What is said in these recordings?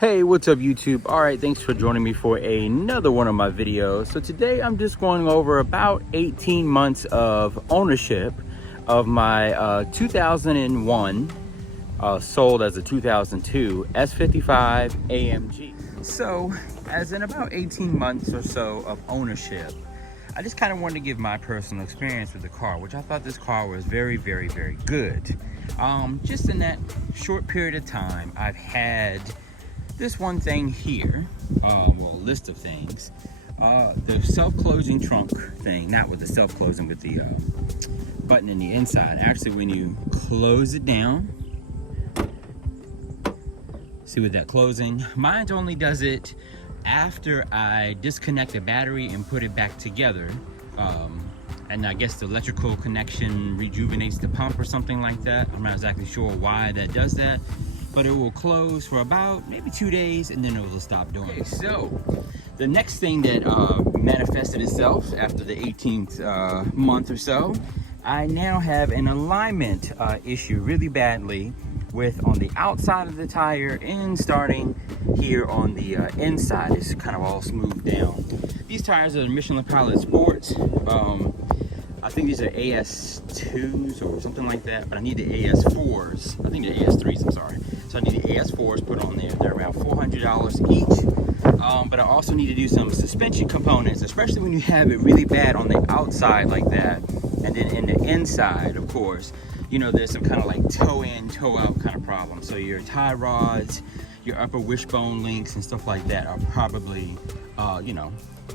Hey, what's up YouTube? All right, thanks for joining me for another one of my videos. So today I'm just going over about 18 months of ownership of my 2001 sold as a 2002 S55 AMG. So as in about 18 months or so of ownership, I just kind of wanted to give my personal experience with the car, which I thought this car was very good. Just in that short period of time, I've had this one thing here, well, a list of things. The self-closing trunk thing, not with the self-closing, with the button in the inside. Actually, when you close it down, see with that closing, mine only does it after I disconnect the battery and put it back together. And I guess the electrical connection rejuvenates the pump or something like that. I'm not exactly sure why that does that, but it will close for about maybe 2 days and then it will stop doing it. So the next thing that manifested itself after the 18th month or so, I now have an alignment issue really badly with on the outside of the tire and starting here on the inside. It's kind of all smoothed down. These tires are the Michelin Pilot Sports. I think these are AS2s or something like that, but I need the AS4s. I think the AS3s, I'm sorry. So I need the AS4s put on there. They're around $400 each. But I also need to do some suspension components, especially when you have it really bad on the outside like that. And then in the inside, of course, you know, there's some kind of like toe in, toe out kind of problem. So your tie rods, your upper wishbone links and stuff like that are probably, you know,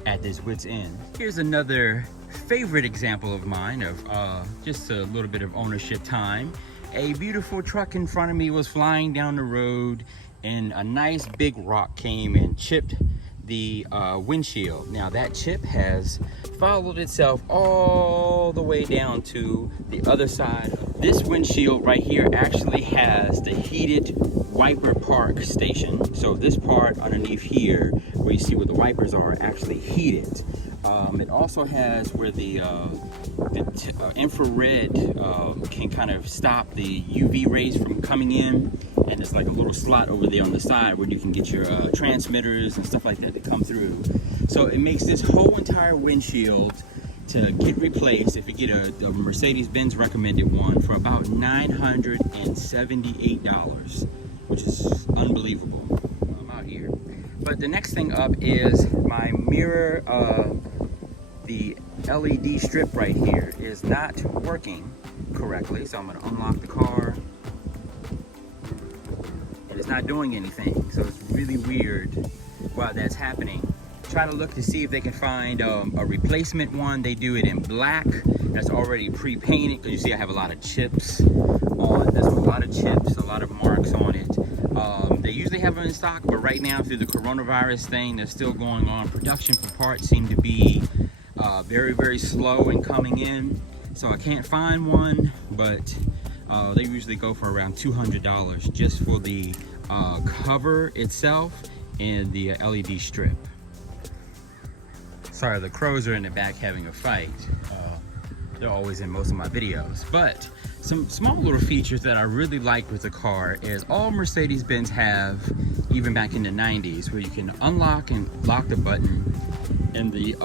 at this wit's end. Here's another favorite example of mine of just a little bit of ownership time. A beautiful truck in front of me was flying down the road and a nice big rock came and chipped the windshield. Now that chip has followed itself all the way down to the other side. This windshield right here actually has the heated wiper park station. So this part underneath here where you see where the wipers are actually heated. It also has where the infrared can kind of stop the UV rays from coming in, and it's like a little slot over there on the side where you can get your transmitters and stuff like that to come through. So it makes this whole entire windshield to get replaced, if you get a Mercedes-Benz recommended one, for about $978, which is unbelievable. I'm out here. But the next thing up is my mirror. The LED strip right here is not working correctly, so I'm going to unlock the car and it's not doing anything. So it's really weird while that's happening. Try to look to see if they can find a replacement one. They do it in black that's already pre-painted, because you see I have a lot of chips on. There's a lot of chips, a lot of marks on it. They usually have them in stock, but right now through the coronavirus thing that's still going on, production for parts seem to be very slow in coming in, so I can't find one. But they usually go for around $200 just for the cover itself and the LED strip. Sorry, the crows are in the back having a fight. They're always in most of my videos. But some small little features that I really like with the car is all Mercedes-Benz have, even back in the 90s, where you can unlock and lock the button and the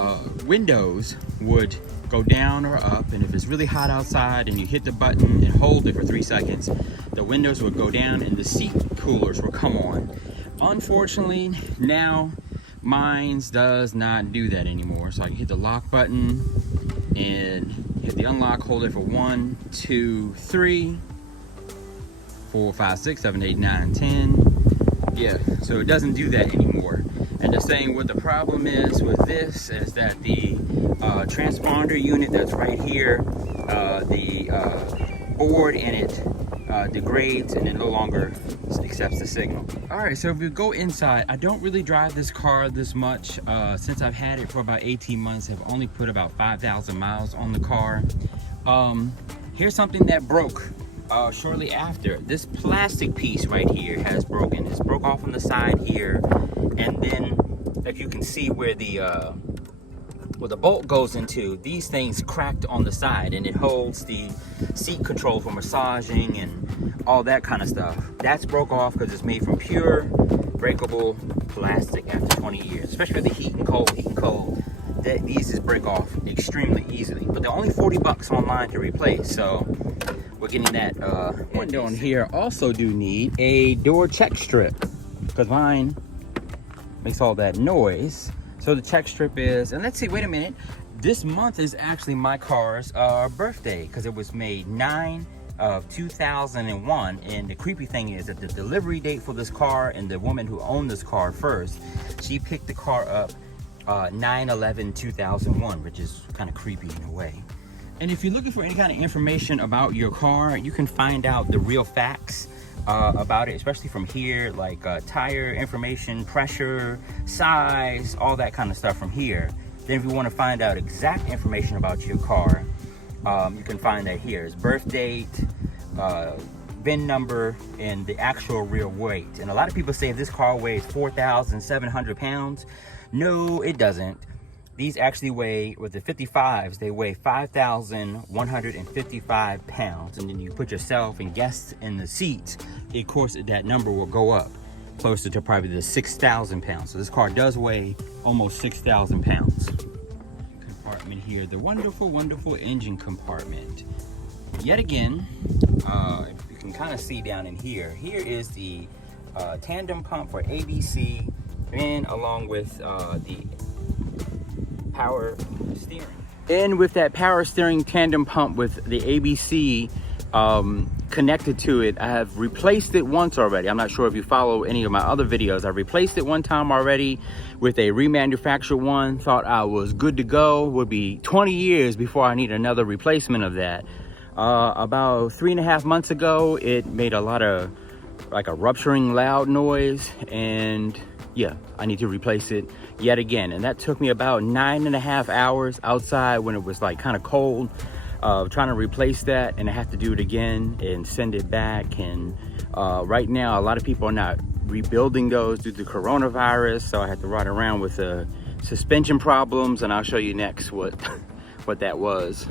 windows would go down or up, and if it's really hot outside and you hit the button and hold it for 3 seconds, the windows would go down and the seat coolers will come on. Unfortunately, now mine's does not do that anymore. So I can hit the lock button and hit the unlock, hold it for 1, 2, 3, 4, 5, 6, 7, 8, 9, and 10. Yeah, so it doesn't do that anymore. And the same what the problem is with this is that the transponder unit that's right here, the board in it degrades and it no longer accepts the signal. All right, so if we go inside, I don't really drive this car this much. Since I've had it for about 18 months, I've only put about 5,000 miles on the car. Here's something that broke shortly after. This plastic piece right here has broken. It's broke off on the side here, and then if you can see where the bolt goes into, these things cracked on the side, and it holds the seat control for massaging and all that kind of stuff. That's broke off because it's made from pure breakable plastic after 20 years, especially with the heat and cold. These just break off extremely easily, but they're only 40 bucks online to replace, so we're getting that window on here. Also do need a door check strip because mine makes all that noise. So the check strip is, and let's see, wait a minute, this month is actually my car's birthday because it was made 9 of 2001, and the creepy thing is that the delivery date for this car and the woman who owned this car first, she picked the car up 9/11/2001, which is kind of creepy in a way. And if you're looking for any kind of information about your car, you can find out the real facts about it, especially from here, like tire information, pressure, size, all that kind of stuff from here. Then if you want to find out exact information about your car, you can find that here. It's birth date, VIN number, and the actual real weight. And a lot of people say this car weighs 4,700 pounds. No, it doesn't. These actually weigh, with the 55s, they weigh 5,155 pounds. And then you put yourself and guests in the seats, of course, that number will go up closer to probably the 6,000 pounds. So this car does weigh almost 6,000 pounds. Compartment here, the wonderful, wonderful engine compartment. Yet again, you can kind of see down in here. Here is the tandem pump for ABC, and along with the power steering. And with that power steering tandem pump with the ABC connected to it, I have replaced it once already. I'm not sure if you follow any of my other videos. I replaced it one time already with a remanufactured one. Thought I was good to go. Would be 20 years before I need another replacement of that. About 3.5 months ago, it made a lot of like a rupturing loud noise, and yeah, I need to replace it yet again. And that took me about 9.5 hours outside when it was like kind of cold, trying to replace that, and I have to do it again and send it back. And right now a lot of people are not rebuilding those due to coronavirus, so I had to ride around with suspension problems, and I'll show you next what that was.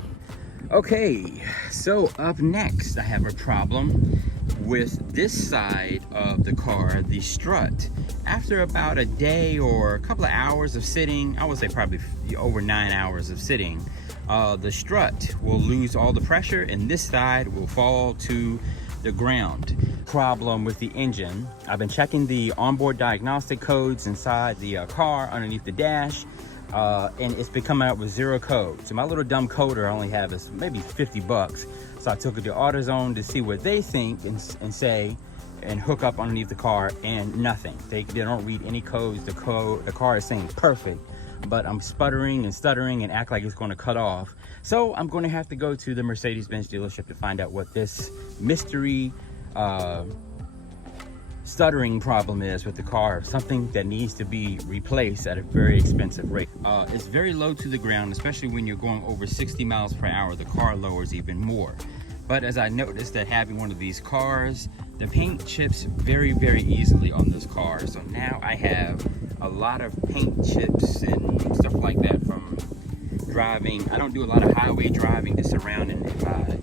Okay, so up next I have a problem with this side of the car, the strut. After about a day or a couple of hours of sitting, I would say probably over 9 hours of sitting, the strut will lose all the pressure and this side will fall to the ground. Problem with the engine, I've been checking the onboard diagnostic codes inside the car underneath the dash, and it's been coming out with 0 code. So my little dumb coder I only have is maybe 50 bucks. So I took it to AutoZone to see what they think and say, and hook up underneath the car, and nothing. They don't read any codes. The car is saying perfect, but I'm sputtering and stuttering and act like it's going to cut off. So I'm going to have to go to the Mercedes-Benz dealership to find out what this mystery stuttering problem is with the car. Something that needs to be replaced at a very expensive rate. It's very low to the ground, especially when you're going over 60 miles per hour. The car lowers even more. But as I noticed that having one of these cars, the paint chips very, very easily on this car. So now I have a lot of paint chips and stuff like that from driving. I don't do a lot of highway driving, just around in my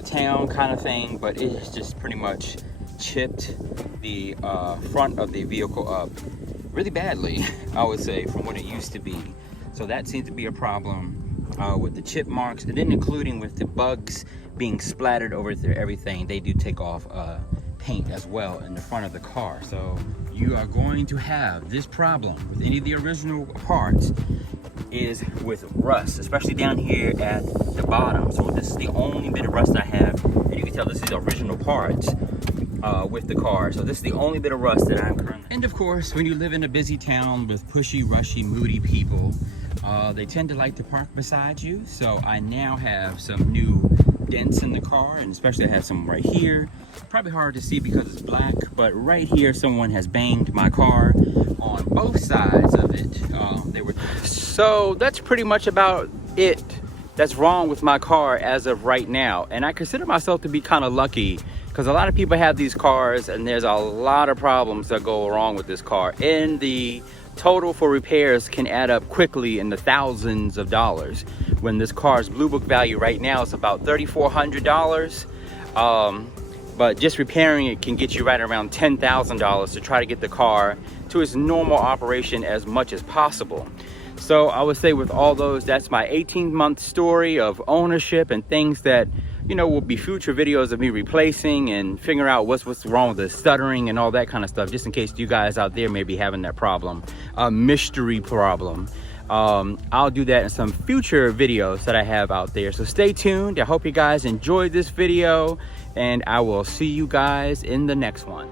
town kind of thing, but it's just pretty much chipped the front of the vehicle up really badly, I would say, from what it used to be. So that seems to be a problem with the chip marks, and then including with the bugs being splattered over everything. They do take off paint as well in the front of the car. So you are going to have this problem with any of the original parts, is with rust, especially down here at the bottom. So this is the only bit of rust I have, and you can tell this is original parts with the car. So this is the only bit of rust that I'm currently. And of course, when you live in a busy town with pushy, rushy, moody people, they tend to like to park beside you. So I now have some new dents in the car, and especially I have some right here. Probably hard to see because it's black, but right here someone has banged my car on both sides of it. So that's pretty much about it that's wrong with my car as of right now. And I consider myself to be kind of lucky, because a lot of people have these cars and there's a lot of problems that go wrong with this car, and the total for repairs can add up quickly in the thousands of dollars. When this car's blue book value right now is about $3,400. but just repairing it can get you right around $10,000 to try to get the car to its normal operation as much as possible. So I would say with all those, that's my 18-month story of ownership and things that, you know, will be future videos of me replacing and figuring out what's wrong with the stuttering and all that kind of stuff, just in case you guys out there may be having that problem, a mystery problem. I'll do that in some future videos that I have out there. So stay tuned. I hope you guys enjoyed this video, and I will see you guys in the next one.